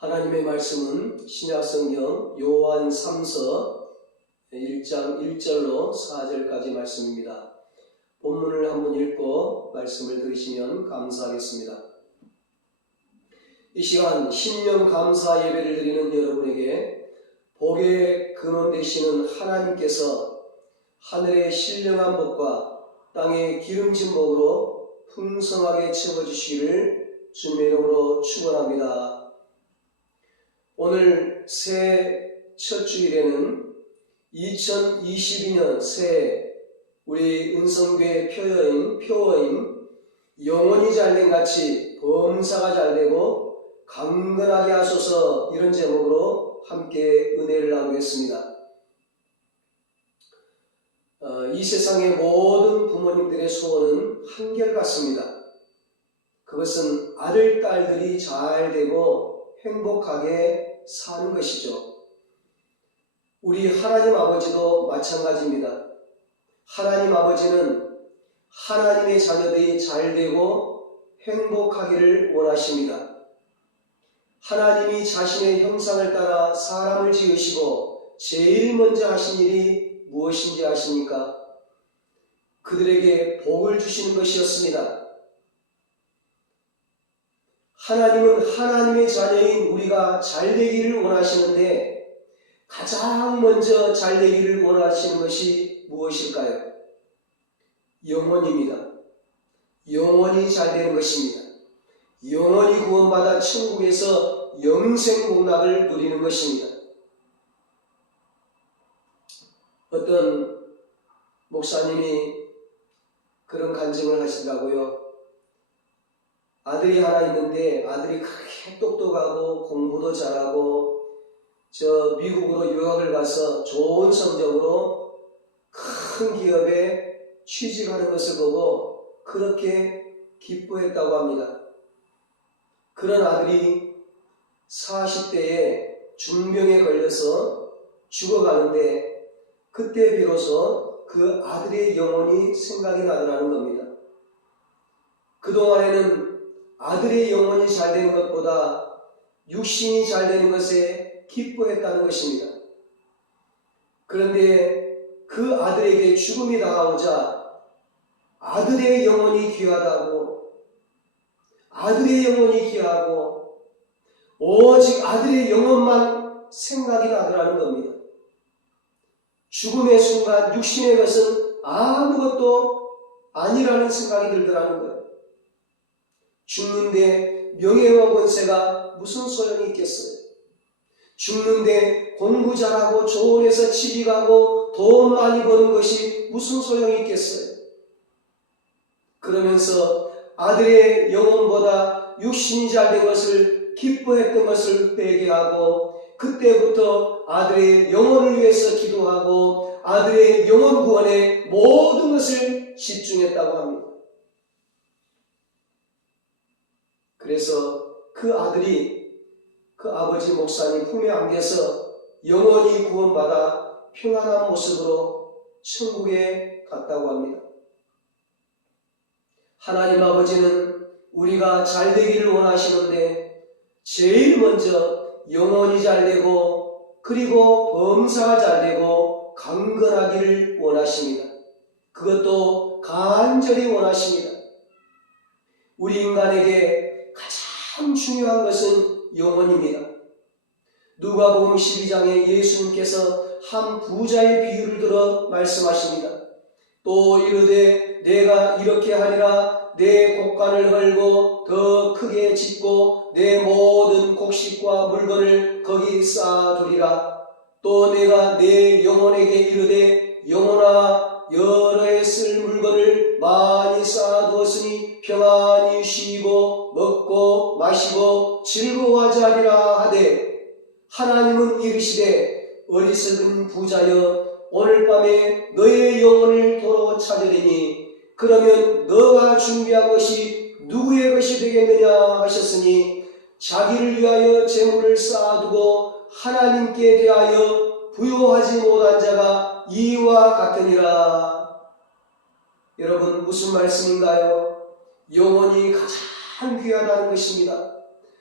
하나님의 말씀은 신약성경 요한 3서 1장 1절로 4절까지 말씀입니다. 본문을 한번 읽고 말씀을 들으시면 감사하겠습니다. 이 시간 신령 감사 예배를 드리는 여러분에게 복의 근원 되시는 하나님께서 하늘의 신령한 복과 땅의 기름진 복으로 풍성하게 채워주시기를 주님의 이름으로 축원합니다. 오늘 새해 첫 주일에는 2022년 새해 우리 은성교회 표어인 영원히 잘된 같이 범사가 잘되고 강건하게 하소서, 이런 제목으로 함께 은혜를 나누겠습니다. 이 세상의 모든 부모님들의 소원은 한결같습니다. 그것은 아들, 딸들이 잘되고 행복하게 사는 것이죠. 우리 하나님 아버지도 마찬가지입니다. 하나님 아버지는 하나님의 자녀들이 잘되고 행복하기를 원하십니다. 하나님이 자신의 형상을 따라 사람을 지으시고 제일 먼저 하신 일이 무엇인지 아십니까? 그들에게 복을 주시는 것이었습니다. 하나님은 하나님의 자녀인 우리가 잘되기를 원하시는데 가장 먼저 잘되기를 원하시는 것이 무엇일까요? 영원입니다. 영원히 잘되는 것입니다. 영원히 구원받아 천국에서 영생 복락을 누리는 것입니다. 어떤 목사님이 그런 간증을 하시더라고요. 아들이 하나 있는데 아들이 그렇게 똑똑하고 공부도 잘하고 미국으로 유학을 가서 좋은 성적으로 큰 기업에 취직하는 것을 보고 그렇게 기뻐했다고 합니다. 그런 아들이 40대에 중병에 걸려서 죽어가는데 그때 비로소 그 아들의 영혼이 생각이 나더라는 겁니다. 그동안에는 아들의 영혼이 잘 되는 것보다 육신이 잘 되는 것에 기뻐했다는 것입니다. 그런데 그 아들에게 죽음이 다가오자 아들의 영혼이 귀하다고, 아들의 영혼이 귀하고 오직 아들의 영혼만 생각이 나더라는 겁니다. 죽음의 순간 육신의 것은 아무것도 아니라는 생각이 들더라는 거예요. 죽는데 명예와 권세가 무슨 소용이 있겠어요? 죽는데 공부 잘하고 좋은 회사 취직하고 돈 많이 버는 것이 무슨 소용이 있겠어요? 그러면서 아들의 영혼보다 육신이 잘된 것을 기뻐했던 것을 회개하고 그때부터 아들의 영혼을 위해서 기도하고 아들의 영혼 구원에 모든 것을 집중했다고 합니다. 그래서 그 아들이 그 아버지 목사님 품에 안겨서 영원히 구원받아 평안한 모습으로 천국에 갔다고 합니다. 하나님 아버지는 우리가 잘되기를 원하시는데 제일 먼저 영혼이 잘되고 그리고 범사가 잘되고 강건하기를 원하십니다. 그것도 간절히 원하십니다. 우리 인간에게 가장 중요한 것은 영혼입니다. 누가복음 12장에 예수님께서 한 부자의 비유를 들어 말씀하십니다. 또 이르되 내가 이렇게 하리라, 내 곡간을 헐고 더 크게 짓고 내 모든 곡식과 물건을 거기 쌓아두리라. 또 내가 내 영혼에게 이르되 영혼아, 여러 해 쓸 물건을 많이 쌓아두었으니 평안히 쉬고 먹고 마시고 즐거워하자 하리라 하되, 하나님은 이르시되 어리석은 부자여, 오늘 밤에 너의 영혼을 도로 찾으리니 그러면 너가 준비한 것이 누구의 것이 되겠느냐 하셨으니 자기를 위하여 재물을 쌓아두고 하나님께 대하여 부요하지 못한 자가 이와 같으니라. 여러분, 무슨 말씀인가요? 영혼이 가장 귀하다는 것입니다.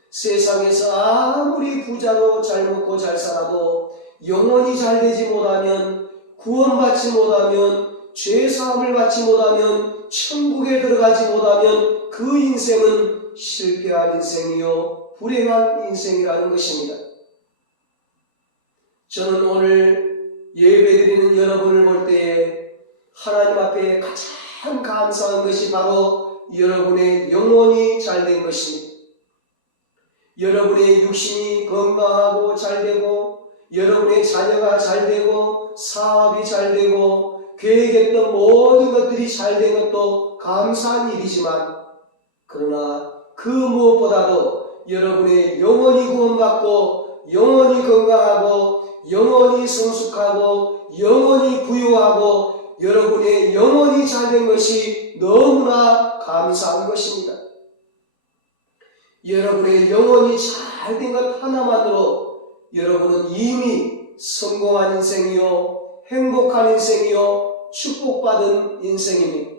세상에서 아무리 부자로 잘 먹고 잘 살아도 영원히 잘 되지 못하면, 구원받지 못하면, 죄사함을 받지 못하면, 천국에 들어가지 못하면 그 인생은 실패한 인생이요 불행한 인생이라는 것입니다. 저는 오늘 예배드리는 여러분을 볼 때에 하나님 앞에 가장 감사한 것이 바로 여러분의 영혼이 잘된 것입니다. 여러분의 육신이 건강하고 잘되고, 여러분의 자녀가 잘되고, 사업이 잘되고, 계획했던 모든 것들이 잘된 것도 감사한 일이지만, 그러나 그 무엇보다도 여러분의 영혼이 구원받고, 영혼이 건강하고, 영혼이 성숙하고, 영혼이 부유하고, 여러분의 영혼이 잘된 것이 너무나 감사한 것입니다. 여러분의 영혼이 잘된 것 하나만으로 여러분은 이미 성공한 인생이요, 행복한 인생이요, 축복받은 인생입니다.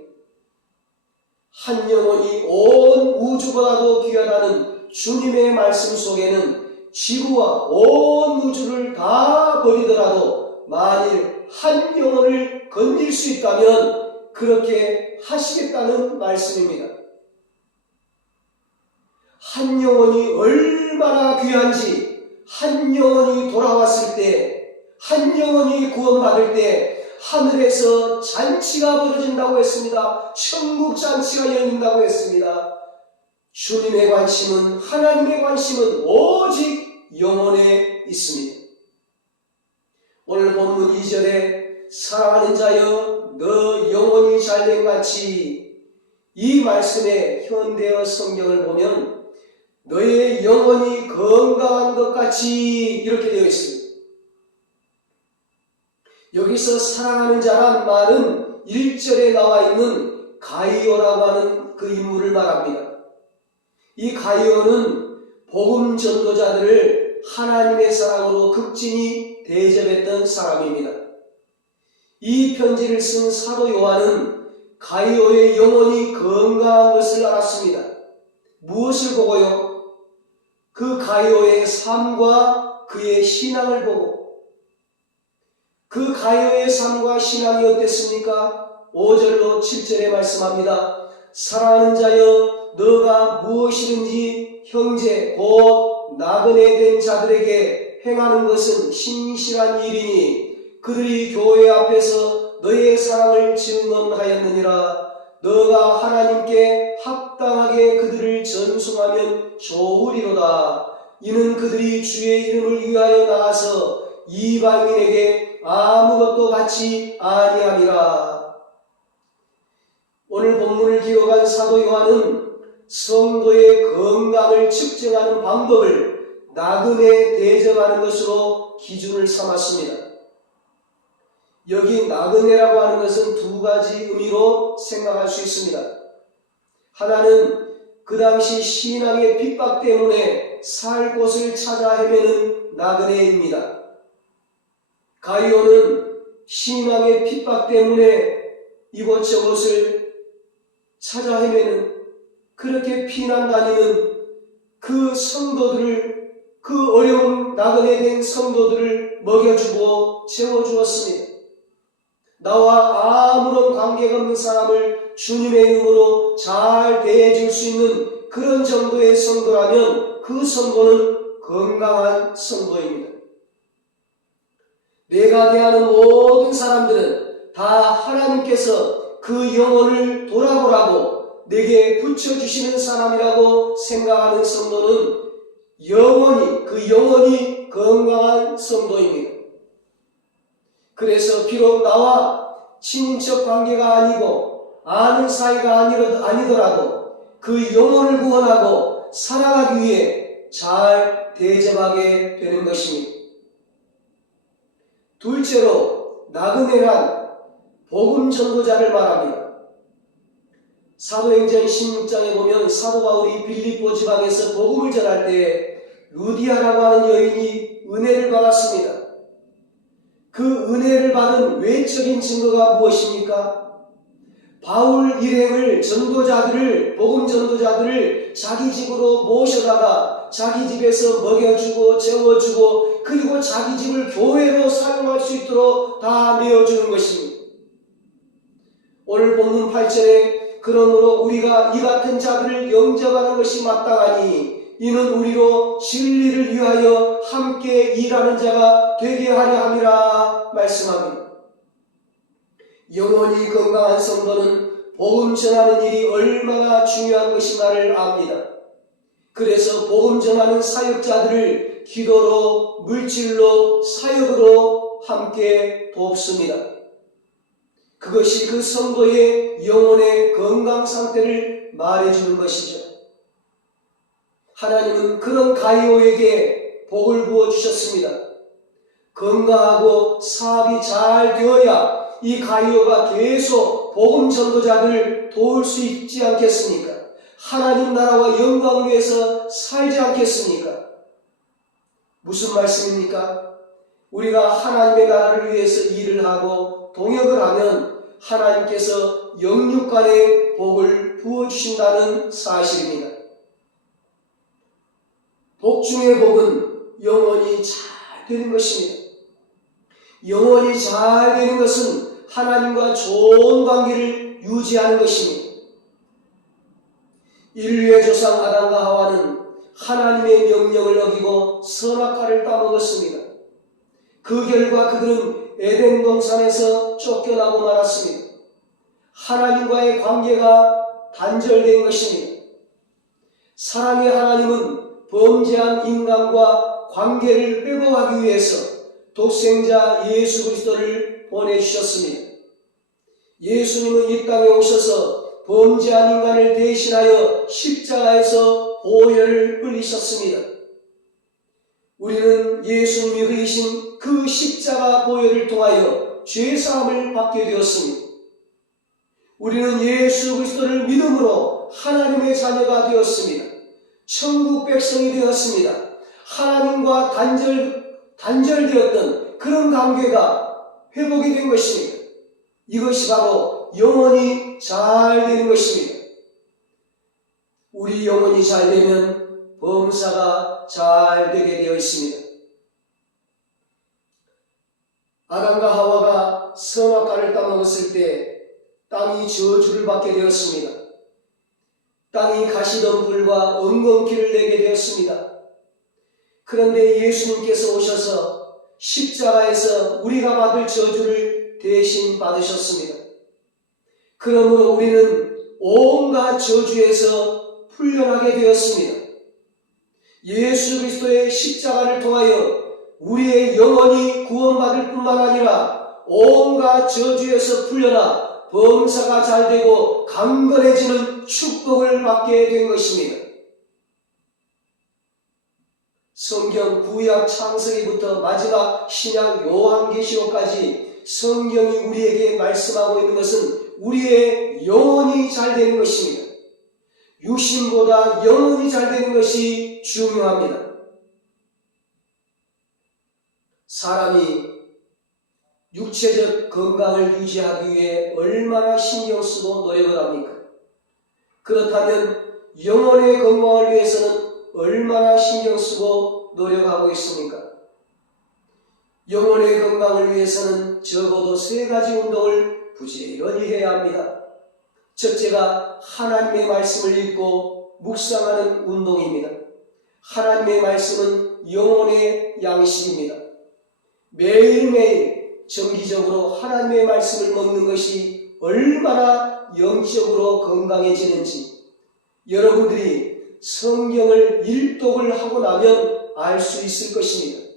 한 영혼이 온 우주보다도 귀하다는 주님의 말씀 속에는 지구와 온 우주를 다 버리더라도 만일 한 영혼을 건질 수 있다면 그렇게 하시겠다는 말씀입니다. 한 영혼이 얼마나 귀한지, 한 영혼이 돌아왔을 때, 한 영혼이 구원받을 때 하늘에서 잔치가 벌어진다고 했습니다. 천국 잔치가 열린다고 했습니다. 주님의 관심은, 하나님의 관심은 오직 영혼에 있습니다. 오늘 본문 2절에 사랑하는 자여 너 영혼이 잘된 같이, 이 말씀의 현대어 성경을 보면 너의 영혼이 건강한 것 같이 이렇게 되어 있습니다. 여기서 사랑하는 자란 말은 1절에 나와 있는 가이오라고 하는 그 인물을 말합니다. 이 가이오는 복음 전도자들을 하나님의 사랑으로 극진히 대접했던 사람입니다. 이 편지를 쓴 사도 요한은 가이오의 영혼이 건강한 것을 알았습니다. 무엇을 보고요? 그 가이오의 삶과 그의 신앙을 보고, 그 가이오의 삶과 신앙이 어땠습니까? 5절로 7절에 말씀합니다. 사랑하는 자여 너가 무엇이든지 형제 곧 나그네 된 자들에게 행하는 것은 신실한 일이니 그들이 교회 앞에서 너의 사랑을 증언하였느니라. 너가 하나님께 합당하게 그들을 전송하면 좋으리로다. 이는 그들이 주의 이름을 위하여 나가서 이방인에게 아무것도 받지 아니함이라. 오늘 본문을 기록한 사도 요한은 성도의 건강을 측정하는 방법을 나그네 대접하는 것으로 기준을 삼았습니다. 여기 나그네라고 하는 것은 두 가지 의미로 생각할 수 있습니다. 하나는 그 당시 신앙의 핍박 때문에 살 곳을 찾아 헤매는 나그네입니다. 가이오는 신앙의 핍박 때문에 이곳저곳을 찾아 헤매는, 그렇게 피난 다니는 그 성도들을, 그 어려운 나그네 된 성도들을 먹여주고 채워주었습니다. 나와 아무런 관계가 없는 사람을 주님의 이름으로 잘 대해줄 수 있는 그런 정도의 성도라면 그 성도는 건강한 성도입니다. 내가 대하는 모든 사람들은 다 하나님께서 그 영혼을 돌아보라고 내게 붙여주시는 사람이라고 생각하는 성도는 그 영혼이 건강한 성도입니다. 그래서 비록 나와 친인척 관계가 아니고 아는 사이가 아니더라도 그 영혼을 구원하고 살아가기 위해 잘 대접하게 되는 것입니다. 둘째로 나그네란 복음 전도자를 말합니다. 사도행전 16장에 보면 사도 바울이 빌립보 지방에서 복음을 전할 때 루디아라고 하는 여인이 은혜를 받았습니다. 그 은혜를 받은 외적인 증거가 무엇입니까? 바울 일행을 복음 전도자들을 자기 집으로 모셔다가 자기 집에서 먹여주고 재워주고 그리고 자기 집을 교회로 사용할 수 있도록 다 내어주는 것입니다. 오늘 본문 8절에 그러므로 우리가 이 같은 자들을 영접하는 것이 마땅하니 이는 우리로 진리를 위하여 함께 일하는 자가 되게 하려 함이라 말씀합니다. 영원히 건강한 성도는 복음 전하는 일이 얼마나 중요한 것인가를 압니다. 그래서 복음 전하는 사역자들을 기도로, 물질로, 사역으로 함께 돕습니다. 그것이 그 성도의 영혼의 건강 상태를 말해주는 것이죠. 하나님은 그런 가이오에게 복을 부어주셨습니다. 건강하고 사업이 잘 되어야 이 가이오가 계속 복음 전도자들을 도울 수 있지 않겠습니까? 하나님 나라와 영광을 위해서 살지 않겠습니까? 무슨 말씀입니까? 우리가 하나님의 나라를 위해서 일을 하고 동역을 하면 하나님께서 영육간의 복을 부어주신다는 사실입니다. 복 중의 복은 영원히 잘 되는 것입니다. 영원히 잘 되는 것은 하나님과 좋은 관계를 유지하는 것입니다. 인류의 조상 아담과 하와는 하나님의 명령을 어기고 선악과를 따먹었습니다. 그 결과 그들은 에덴 동산에서 쫓겨나고 말았습니다. 하나님과의 관계가 단절된 것입니다. 사랑의 하나님은 범죄한 인간과 관계를 회복하기 위해서 독생자 예수 그리스도를 보내주셨습니다. 예수님은 이 땅에 오셔서 범죄한 인간을 대신하여 십자가에서 보혈을 흘리셨습니다. 우리는 예수님이 흘리신 그 십자가 보혈을 통하여 죄사함을 받게 되었습니다. 우리는 예수 그리스도를 믿음으로 하나님의 자녀가 되었습니다. 천국 백성이 되었습니다. 하나님과 단절되었던 그런 관계가 회복이 된 것입니다. 이것이 바로 영혼이 잘 되는 것입니다. 우리 영혼이 잘 되면 범사가 잘 되게 되어 있습니다. 아담과 하와가 선악과를 따먹었을 때 땅이 저주를 받게 되었습니다. 땅이 가시덤불과 엉겅퀴를 내게 되었습니다. 그런데 예수님께서 오셔서 십자가에서 우리가 받을 저주를 대신 받으셨습니다. 그러므로 우리는 온갖 저주에서 풀려나게 되었습니다. 예수 그리스도의 십자가를 통하여 우리의 영혼이 구원받을 뿐만 아니라 온갖 저주에서 풀려나 범사가 잘되고 강건해지는 축복을 받게 된 것입니다. 성경 구약 창세기부터 마지막 신약 요한계시록까지 성경이 우리에게 말씀하고 있는 것은 우리의 영혼이 잘 되는 것입니다. 육신보다 영혼이 잘 되는 것이 중요합니다. 사람이 육체적 건강을 유지하기 위해 얼마나 신경 쓰고 노력을 합니까? 그렇다면 영혼의 건강을 위해서는 얼마나 신경 쓰고 노력하고 있습니까? 영혼의 건강을 위해서는 적어도 3가지 운동을 부지런히 해야 합니다. 첫째가 하나님의 말씀을 읽고 묵상하는 운동입니다. 하나님의 말씀은 영혼의 양식입니다. 매일매일 정기적으로 하나님의 말씀을 먹는 것이 얼마나 영적으로 건강해지는지 여러분들이 성경을 일독을 하고 나면 알 수 있을 것입니다.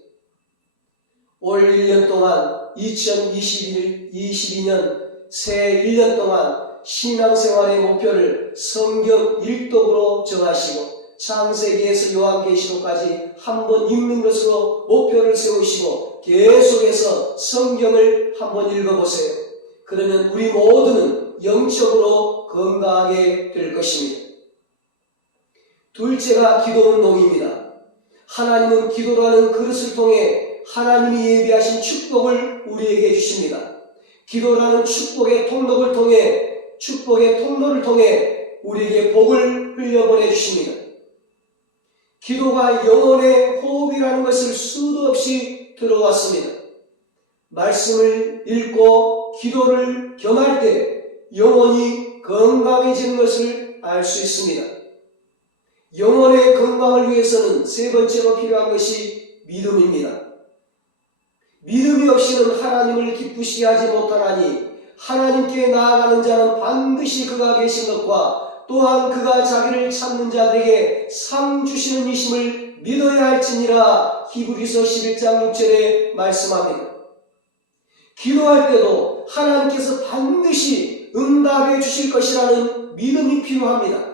올 1년 동안 2022년 새 1년 동안 신앙생활의 목표를 성경 일독으로 정하시고 창세기에서 요한계시록까지 한번 읽는 것으로 목표를 세우시고 계속해서 성경을 한번 읽어보세요. 그러면 우리 모두는 영적으로 건강하게 될 것입니다. 둘째가 기도운동입니다. 하나님은 기도라는 그릇을 통해 하나님이 예비하신 축복을 우리에게 주십니다. 기도라는 축복의 통로를 통해 우리에게 복을 흘려보내 주십니다. 기도가 영혼의 호흡이라는 것을 수도 없이 들어왔습니다. 말씀을 읽고 기도를 겸할 때 영혼이 건강해지는 것을 알 수 있습니다. 영혼의 건강을 위해서는 세 번째로 필요한 것이 믿음입니다. 믿음이 없이는 하나님을 기쁘시게 하지 못하나니 하나님께 나아가는 자는 반드시 그가 계신 것과 또한 그가 자기를 찾는 자들에게 상 주시는 이심을 믿어야 할지니라. 히브리서 11장 6절에 말씀합니다. 기도할 때도 하나님께서 반드시 응답해 주실 것이라는 믿음이 필요합니다.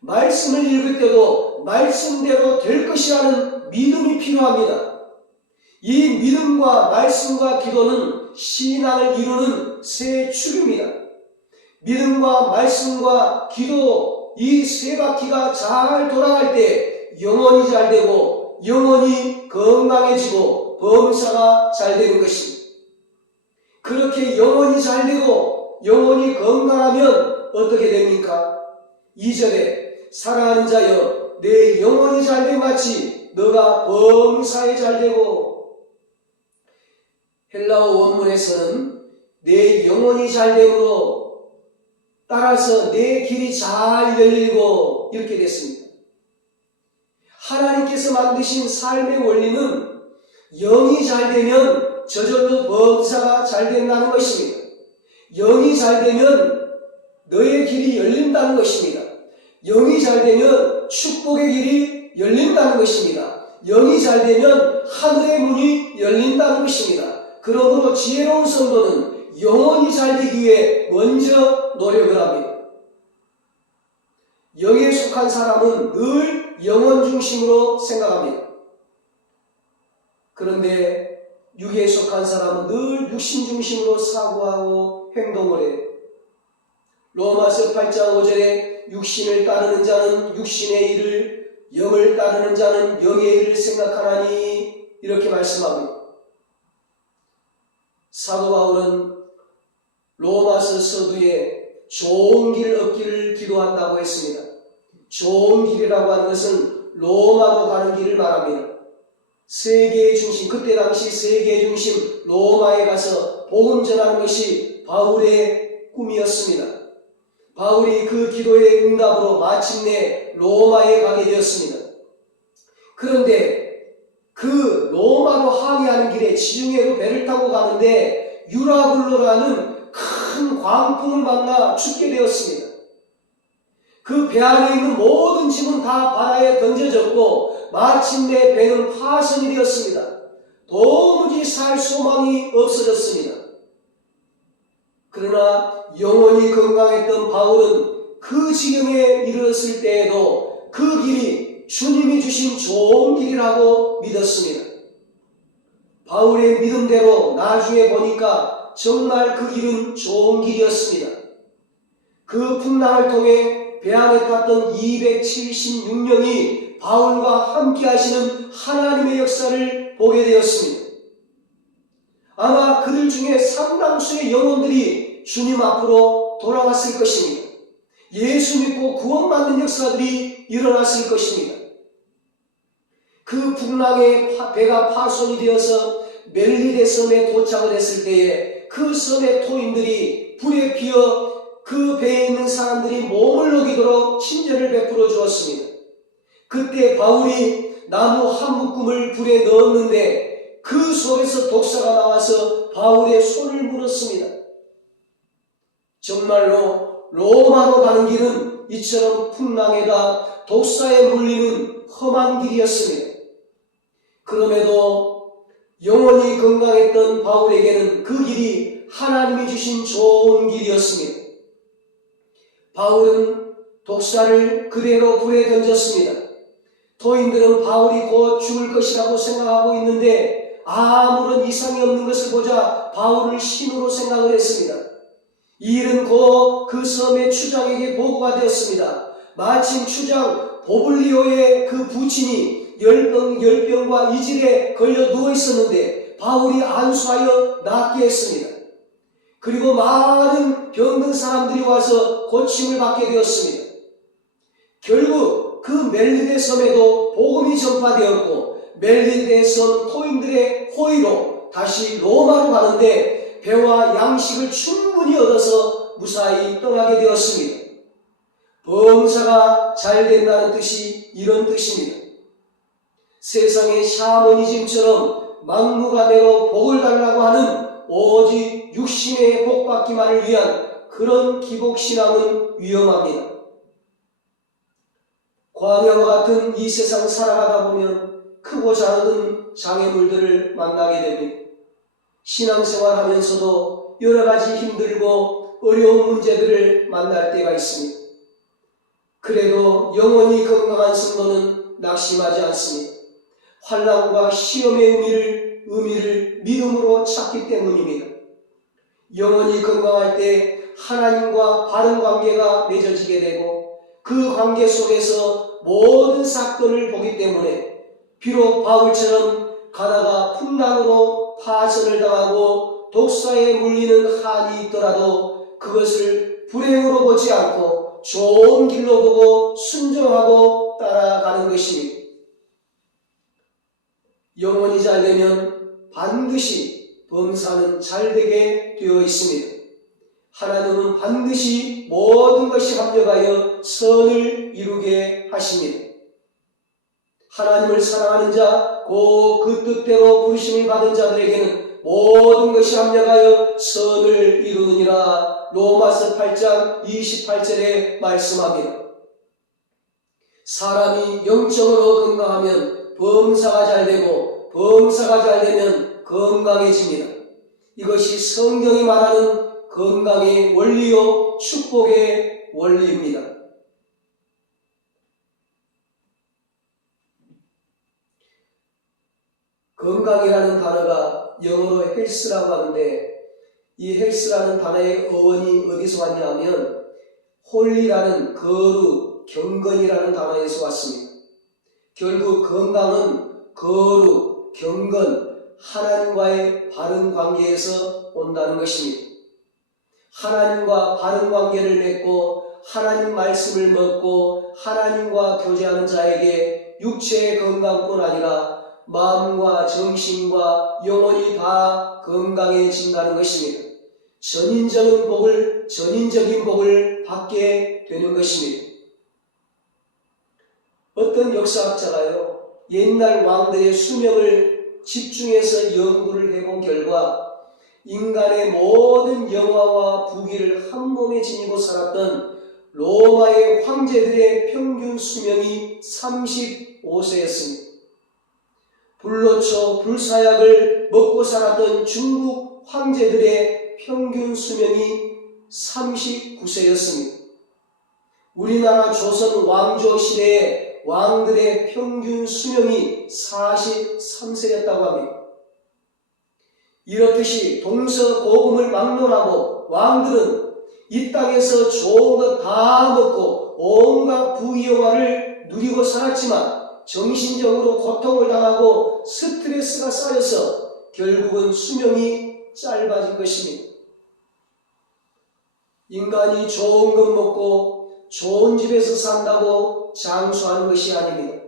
말씀을 읽을 때도 말씀대로 될 것이라는 믿음이 필요합니다. 이 믿음과 말씀과 기도는 신앙을 이루는 세 축입니다. 믿음과 말씀과 기도 이 세 바퀴가 잘 돌아갈 때 영혼이 잘 되고 영혼이 건강해지고 범사가 잘 되는 것입니다. 그렇게 영혼이 잘 되고 영혼이 건강하면 어떻게 됩니까? 2절에 사랑하는 자여 내 영혼이 잘됨 같이 너가 범사에 잘되고, 헬라어 원문에서는 내 영혼이 잘됨으로 따라서 내 길이 잘 열리고 이렇게 됐습니다. 하나님께서 만드신 삶의 원리는 영이 잘되면 저절로 범사가 잘된다는 것입니다. 영이 잘되면 너의 길이 열린다는 것입니다. 영이 잘되면 축복의 길이 열린다는 것입니다. 영이 잘되면 하늘의 문이 열린다는 것입니다. 그러므로 지혜로운 성도는 영혼이 잘되기 위해 먼저 노력을 합니다. 영에 속한 사람은 늘 영혼 중심으로 생각합니다. 그런데 육에 속한 사람은 늘 육신 중심으로 사고하고 행동을 해요. 로마서 8장 5절에 육신을 따르는 자는 육신의 일을, 영을 따르는 자는 영의 일을 생각하나니 이렇게 말씀합니다. 사도 바울은 로마서 서두에 좋은 길 얻기를 기도한다고 했습니다. 좋은 길이라고 하는 것은 로마로 가는 길을 말합니다. 세계의 중심, 그때 당시 세계의 중심 로마에 가서 복음 전하는 것이 바울의 꿈이었습니다. 바울이 그 기도의 응답으로 마침내 로마에 가게 되었습니다. 그런데 그 로마로 항해하는 길에 지중해로 배를 타고 가는데 유라굴로라는 큰 광풍을 만나 죽게 되었습니다. 그 배 안에 있는 모든 짐은 다 바다에 던져졌고 마침내 배는 파손이 되었습니다. 도무지 살 소망이 없어졌습니다. 그러나 영혼이 건강했던 바울은 그 지경에 이르렀을 때에도 그 길이 주님이 주신 좋은 길이라고 믿었습니다. 바울의 믿음대로 나중에 보니까 정말 그 길은 좋은 길이었습니다. 그 풍랑을 통해 배 안에 탔던 276명이 바울과 함께 하시는 하나님의 역사를 보게 되었습니다. 아마 그들 중에 상당수의 영혼들이 주님 앞으로 돌아왔을 것입니다. 예수 믿고 구원받는 역사들이 일어났을 것입니다. 그 풍랑에 배가 파손이 되어서 멜리데 섬에 도착을 했을 때에 그 섬의 토인들이 불에 피어 그 배에 있는 사람들이 몸을 녹이도록 친절을 베풀어 주었습니다. 그때 바울이 나무 한 묶음을 불에 넣었는데 그 속에서 독사가 나와서 바울의 손을 물었습니다. 정말로 로마로 가는 길은 이처럼 풍랑에다 독사에 물리는 험한 길이었습니다. 그럼에도 영혼이 건강했던 바울에게는 그 길이 하나님이 주신 좋은 길이었습니다. 바울은 독사를 그대로 불에 던졌습니다. 토인들은 바울이 곧 죽을 것이라고 생각하고 있는데 아무런 이상이 없는 것을 보자 바울을 신으로 생각을 했습니다. 이 일은 곧 그 섬의 추장에게 보고가 되었습니다. 마침 추장 보블리오의 그 부친이 열병과 이질에 걸려 누워 있었는데 바울이 안수하여 낫게 했습니다. 그리고 많은 병든 사람들이 와서 고침을 받게 되었습니다. 결국 그 멜리데 섬에도 복음이 전파되었고 멜리데 섬 토인들의 호의로 다시 로마로 가는데 배와 양식을 충분히 얻어서 무사히 떠나게 되었습니다. 범사가 잘 된다는 뜻이 이런 뜻입니다. 세상의 샤머니즘처럼 막무가내로 복을 달라고 하는 오직 육신의 복받기만을 위한 그런 기복신앙은 위험합니다. 광야와 같은 이 세상 살아가다 보면 크고 작은 장애물들을 만나게 됩니다. 신앙생활 하면서도 여러 가지 힘들고 어려운 문제들을 만날 때가 있습니다. 그래도 영원히 건강한 성도는 낙심하지 않습니다. 환난과 시험의 의미를 믿음으로 찾기 때문입니다. 영원히 건강할 때 하나님과 바른 관계가 맺어지게 되고 그 관계 속에서 모든 사건을 보기 때문에 비록 바울처럼 가다가 풍랑으로 파선을 당하고 독사에 물리는 한이 있더라도 그것을 불행으로 보지 않고 좋은 길로 보고 순종하고 따라가는 것입니다. 영혼이 잘 되면 반드시 범사는 잘 되게 되어 있습니다. 하나님은 반드시 모든 것이 합력하여 선을 이루게 하십니다. 하나님을 사랑하는 자, 그 뜻대로 부르심을 받은 자들에게는 모든 것이 합력하여 선을 이루느니라. 로마서 8장 28절에 말씀합니다. 사람이 영적으로 건강하면 범사가 잘 되고 범사가 잘 되면 건강해집니다. 이것이 성경이 말하는 건강의 원리요 축복의 원리입니다. 건강이라는 단어가 영어로 헬스라고 하는데 이 헬스라는 단어의 어원이 어디서 왔냐면 홀리라는 거룩, 경건이라는 단어에서 왔습니다. 결국 건강은 거룩, 경건, 하나님과의 바른 관계에서 온다는 것입니다. 하나님과 바른 관계를 맺고 하나님 말씀을 먹고 하나님과 교제하는 자에게 육체의 건강뿐 아니라 마음과 정신과 영혼이 다 건강해진다는 것입니다. 전인적인 복을 받게 되는 것입니다. 어떤 역사학자가요, 옛날 왕들의 수명을 집중해서 연구를 해본 결과 인간의 모든 영화와 부귀를 한 몸에 지니고 살았던 로마의 황제들의 평균 수명이 35세였습니다. 불로초, 불사약을 먹고 살았던 중국 황제들의 평균 수명이 39세였습니다. 우리나라 조선 왕조 시대의 왕들의 평균 수명이 43세였다고 합니다. 이렇듯이 동서고금을 막론하고 왕들은 이 땅에서 좋은 것 다 먹고 온갖 부귀영화를 누리고 살았지만 정신적으로 고통을 당하고 스트레스가 쌓여서 결국은 수명이 짧아진 것입니다. 인간이 좋은 것 먹고 좋은 집에서 산다고 장수하는 것이 아닙니다.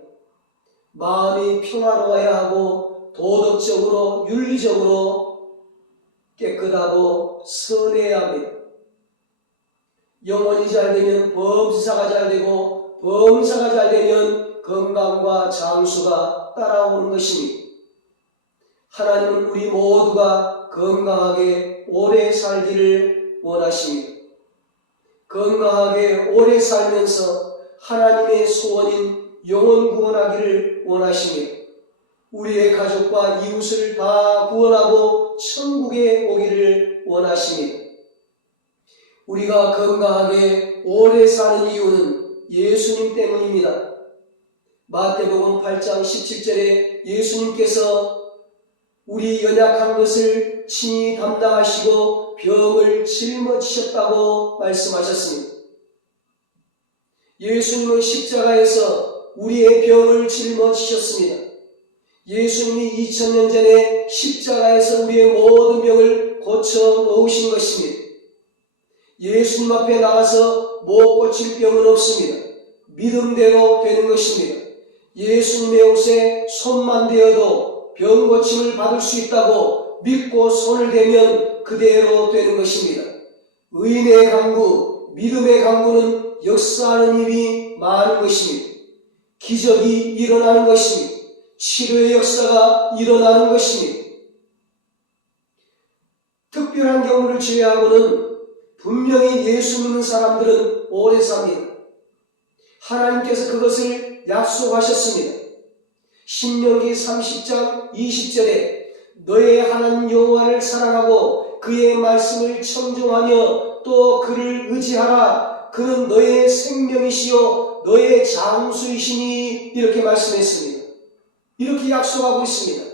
마음이 평화로워야 하고 도덕적으로 윤리적으로 깨끗하고 선해야 합니다. 영혼이 잘 되면 범사가 잘 되고 범사가 잘 되면 건강과 장수가 따라오는 것입니다. 하나님은 우리 모두가 건강하게 오래 살기를 원하십니다. 건강하게 오래 살면서 하나님의 소원인 영혼 구원하기를 원하십니다. 우리의 가족과 이웃을 다 구원하고 천국에 오기를 원하십니다. 우리가 건강하게 오래 사는 이유는 예수님 때문입니다. 마태복음 8장 17절에 예수님께서 우리 연약한 것을 친히 담당하시고 병을 짊어지셨다고 말씀하셨습니다. 예수님은 십자가에서 우리의 병을 짊어지셨습니다. 예수님이 2000년 전에 십자가에서 우리의 모든 병을 고쳐 놓으신 것입니다. 예수님 앞에 나가서 못 고칠 병은 없습니다. 믿음대로 되는 것입니다. 예수님의 옷에 손만 대어도 병 고침을 받을 수 있다고 믿고 손을 대면 그대로 되는 것입니다. 의인의 강구, 믿음의 강구는 역사하는 힘이 많은 것입니다. 기적이 일어나는 것입니다. 치료의 역사가 일어나는 것입니다. 특별한 경우를 제외하고는 분명히 예수 믿는 사람들은 오래 삽니다. 하나님께서 그것을 약속하셨습니다. 신명기 30장 20절에 너의 하나님 여호와를 사랑하고 그의 말씀을 청종하며 또 그를 의지하라. 그는 너의 생명이시요 너의 장수이시니 이렇게 말씀했습니다. 이렇게 약속하고 있습니다.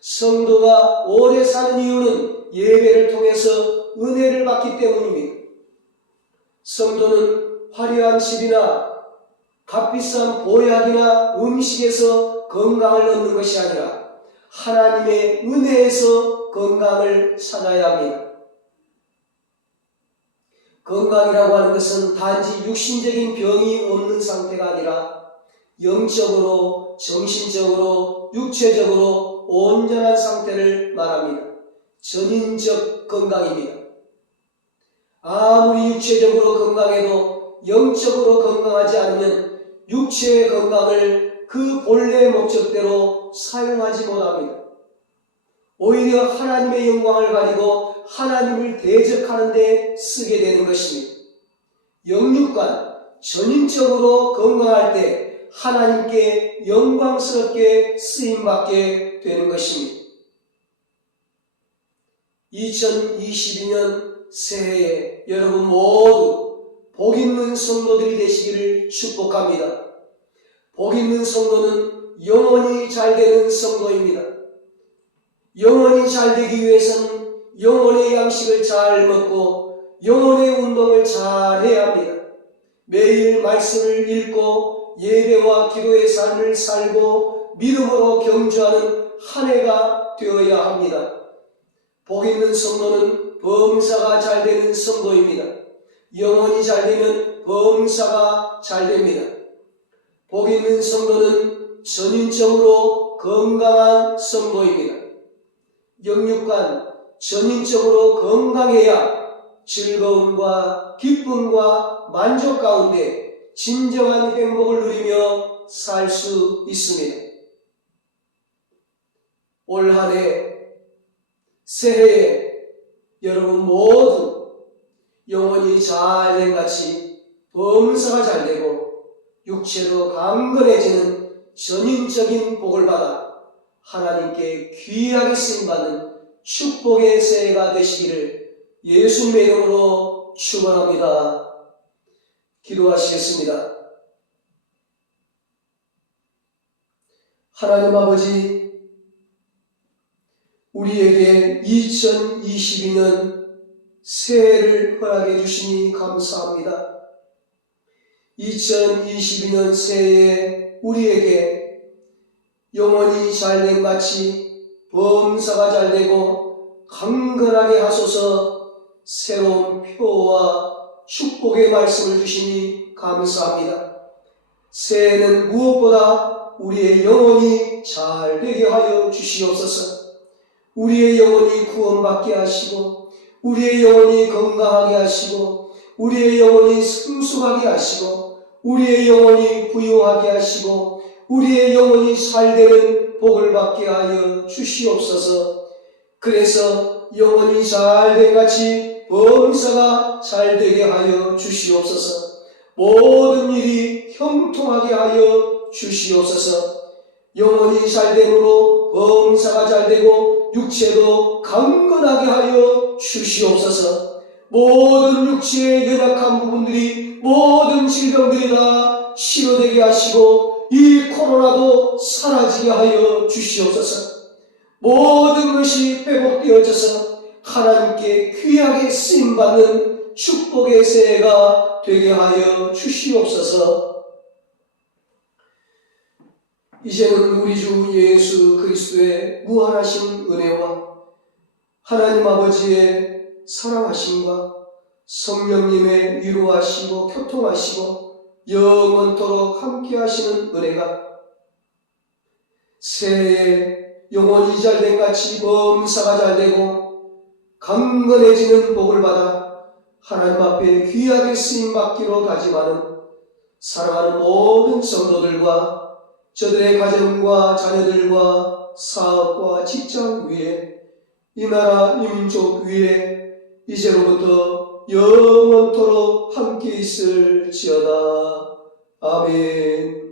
성도가 오래 사는 이유는 예배를 통해서 은혜를 받기 때문입니다. 성도는 화려한 집이나 값비싼 보약이나 음식에서 건강을 얻는 것이 아니라 하나님의 은혜에서 건강을 찾아야 합니다. 건강이라고 하는 것은 단지 육신적인 병이 없는 상태가 아니라 영적으로, 정신적으로, 육체적으로 온전한 상태를 말합니다. 전인적 건강입니다. 아무리 육체적으로 건강해도 영적으로 건강하지 않으면 육체의 건강을 그 본래 목적대로 사용하지 못합니다. 오히려 하나님의 영광을 가리고 하나님을 대적하는 데 쓰게 되는 것입니다. 영육간, 전인적으로 건강할 때 하나님께 영광스럽게 쓰임받게 되는 것입니다. 2022년 새해에 여러분 모두 복 있는 성도들이 되시기를 축복합니다. 복 있는 성도는 영혼이 잘 되는 성도입니다. 영혼이 잘 되기 위해서는 영혼의 양식을 잘 먹고 영혼의 운동을 잘 해야 합니다. 매일 말씀을 읽고 예배와 기도의 삶을 살고 믿음으로 경주하는 한 해가 되어야 합니다. 복 있는 성도는 범사가 잘 되는 성도입니다. 영혼이 잘 되면 범사가 잘 됩니다. 복 있는 성도는 전인적으로 건강한 성도입니다. 영육간, 전인적으로 건강해야 즐거움과 기쁨과 만족 가운데 진정한 행복을 누리며 살 수 있습니다. 올 한 해 새해에 여러분 모두 영혼이 잘 된 같이 범사가 잘 되고 육체로 강건해지는 전인적인 복을 받아 하나님께 귀하게 쓰임받는 축복의 새해가 되시기를 예수님의 이름으로 축원합니다. 기도하시겠습니다. 하나님 아버지, 우리에게 2022년 새해를 허락해 주시니 감사합니다. 2022년 새해에 우리에게 영혼이 잘된 같이 범사가 잘되고 강건하게 하소서. 새로운 표와 축복의 말씀을 주시니 감사합니다. 새해는 무엇보다 우리의 영혼이 잘되게 하여 주시옵소서. 우리의 영혼이 구원받게 하시고 우리의 영혼이 건강하게 하시고 우리의 영혼이 성숙하게 하시고 우리의 영혼이 부유하게 하시고 우리의 영혼이 잘되는 복을 받게 하여 주시옵소서. 그래서 영혼이 잘된 같이 범사가 잘되게 하여 주시옵소서. 모든 일이 형통하게 하여 주시옵소서. 영혼이 잘됨으로 범사가 잘되고 육체도 강건하게 하여 주시옵소서. 모든 육체의 연약한 부분들이, 모든 질병들이 다 치료되게 하시고 이 코로나도 사라지게 하여 주시옵소서. 모든 것이 회복되어져서 하나님께 귀하게 쓰임받는 축복의 새해가 되게 하여 주시옵소서. 이제는 우리 주 예수 그리스도의 무한하신 은혜와 하나님 아버지의 사랑하심과 성령님의 위로하시고 교통하시고 영원토록 함께 하시는 은혜가 새해에 영혼이 잘된 같이 범사가 잘되고 강건해지는 복을 받아 하나님 앞에 귀하게 쓰임받기로 다짐하는 사랑하는 모든 성도들과 저들의 가정과 자녀들과 사업과 직장 위에 이 나라 이 민족 위에 이제로부터 영원토록 함께 있을지어다. 아멘.